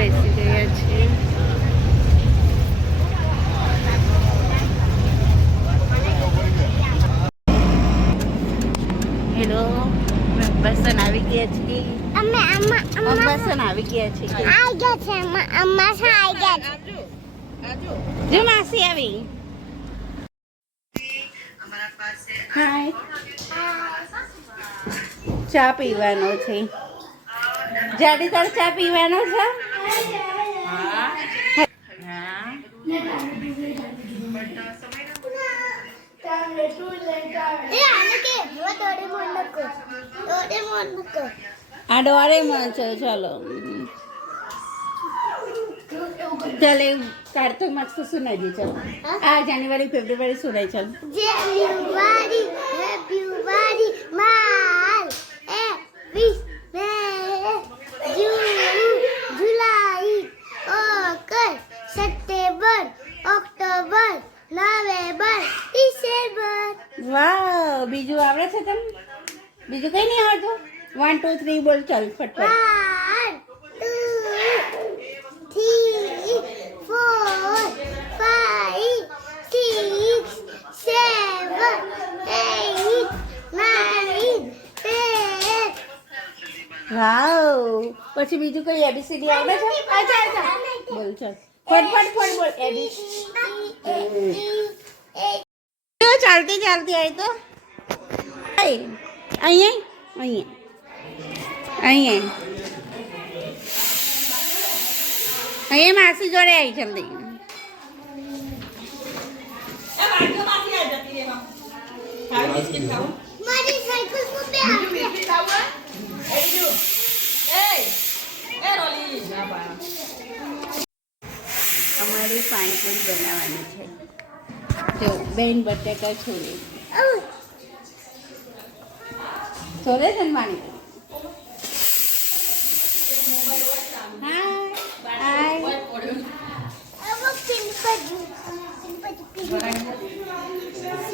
બેસી ગયા છીએ. હેલો, બસન આવી ગયા છીએ. બસન આવી ગયા છે. જો માસી આવી. હાય. ચા પીવાનો છે. જાડી તાર ચા પીવાનો છે. આ ડોરેમોન છે. ચલો ચાલે કાર્તિક માસ તો સુનાઈ દી. ચાલો આ જાન્યુઆરી ફેબ્રુઆરી સુનાઈ. ચાલો January, February, March, April, May, June, July, August, September, October, November, December. વાવ, બીજું આવડે છે તમને? બીજું કઈ નહીં આવડતું? 1 2 3 બોલ. ચાલ ફટફટ. 1, 2, 3, 4, 5, 6, 7, 8, 9, 10. વાવ, પછી બીજું કઈ એબીસીડી આવડે છે? આજા આજા બોલ. ચાલ ફટફટ બોલ. એબીસીડી ચાલતી ચાલતી આવી તો અહીંયા માસી જોડે આવી. જલ્દી મારી સાયકલ પર અમારી પાણીપુરી બનાવવાની છે. જો બેન બટાકા છોડે છે ને પાણીપુરી.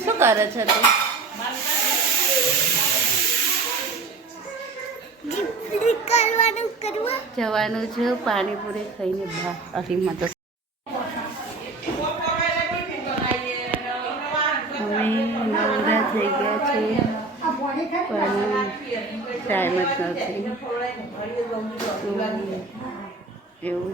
શું કરે છે તું? જવાનું છે પાણીપુરી ખાઈને બહાર. અરીમાં તો અમે નવરા થઈ ગયા છીએ પણ ટાઈમ જ નથી. એવું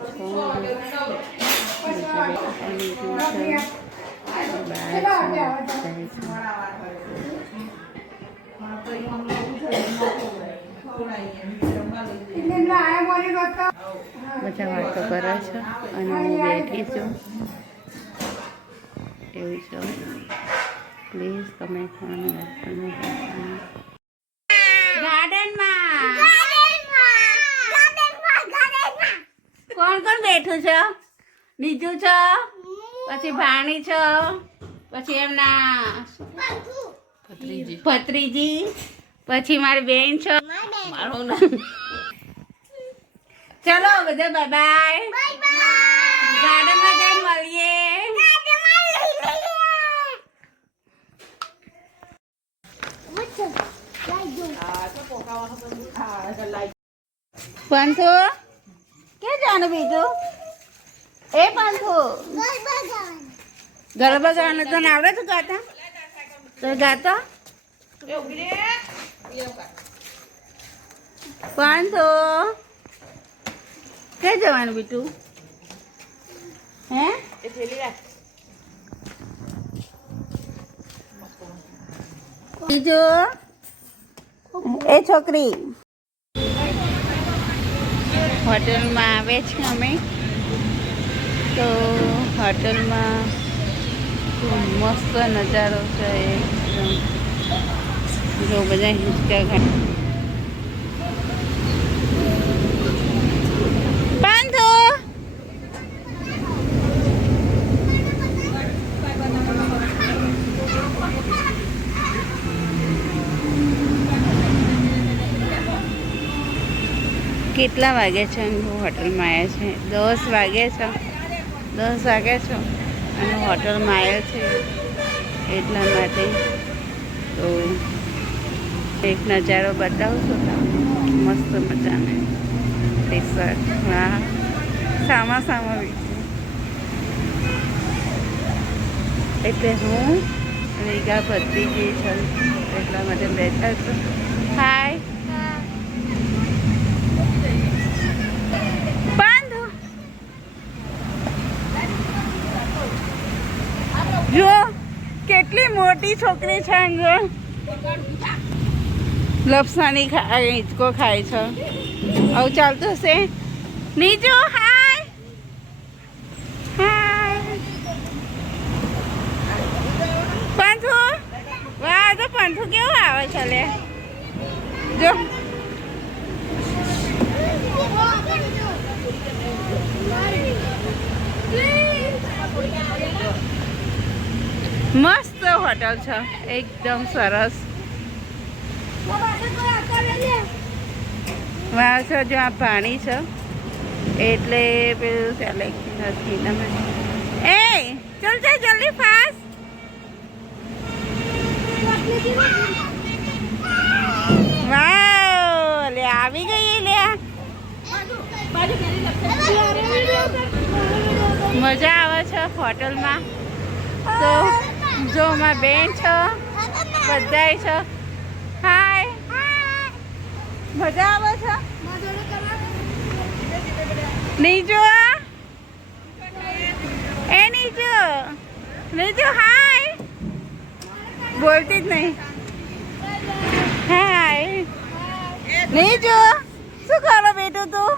બધા વાતો કરે છે અને હું બેઠી છું. એવું છે. પ્લીઝ તમે ગાર્ડનમાં કોણ કોણ બેઠું છે? બીજુ છે, પછી ભાણી છે, પછી એમના ભત્રીજી, પછી મારી બેન છે. ચલો બધા બાય ગાર્ડનમાં જઈને મળીએ. પાંથો ક્યાં જવાનું? બીજું એ પાંથો ગરબા ગાવાનું તને આવડે છે ગાતા? તો ગાતા પાંથો ક્યાં જવાનું બીટું? હે બીજું એ છોકરી હોટલમાં આવે છે. અમે તો હોટલમાં મસ્ત નજારો છે. જો બધા હિંચકા ઘાટ બાંધો. કેટલા વાગે છે? હોટલમાં આવ્યા છે 10 વાગે છે. 10 વાગે છે અને હોટલમાં આવ્યા છે એટલા માટે. તો એક નજારો બતાવું છું તમને મસ્ત મજાનો. T shirt. હા સામા વેચે. એટલે હું અને ઈગા ભત્રીજી છે એટલા માટે બેઠા છું. હાય બાંધો. જો કેટલી મોટી છોકરી છે. જો લપસાની હિંચકો ખાય છે. આવું ચાલતું હશે. નીચો હાય હાય પાંથુ. વાહ તો પાંથુ કેવું આવે છે લે. જો મસ્ત હોટલ છે એકદમ સરસ. વાહ છે જો આ પાણી છે એટલે પેલું સેલેક્શન નથી. તમે એ ચાલ ચાલ જલ્દી ફાસ્ટ. વાવ લે આવી ગઈ લે. મજા આવે છે હોટલમાં. તો જો માં બેન છે બધાય છે. હાય મજા આવે છે. નીચો એ નીચો હાય બોલતી જ નહીં. હાય નીચો શું કરો બેટું તું?